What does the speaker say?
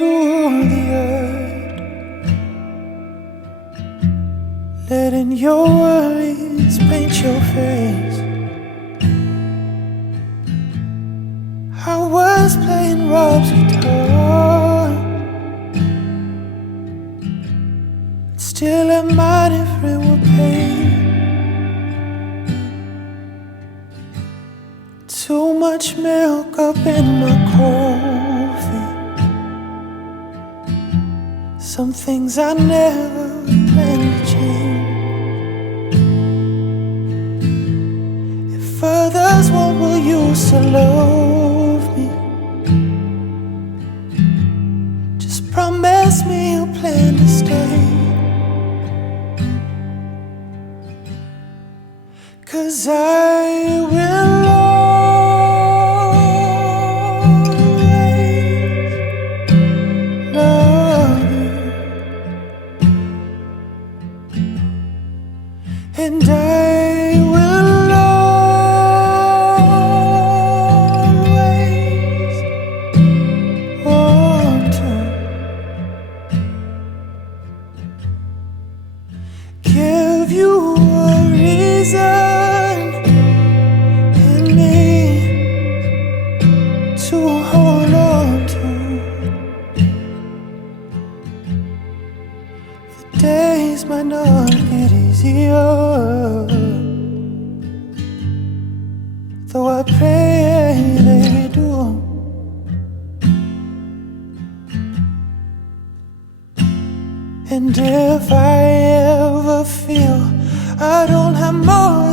to the earth, letting your worries paint your face. I was playing Rob's guitar, still admired if it were pain. Too much milk up in my coffee. Some things I never planned to change. If others won't, will you still love me? Just promise me you'll plan to stay. 'Cause I will always love you, and I will always want to give you a reason in me to hold on to. The days might not get easier, though I pray they do. And if I ever feel I don't have more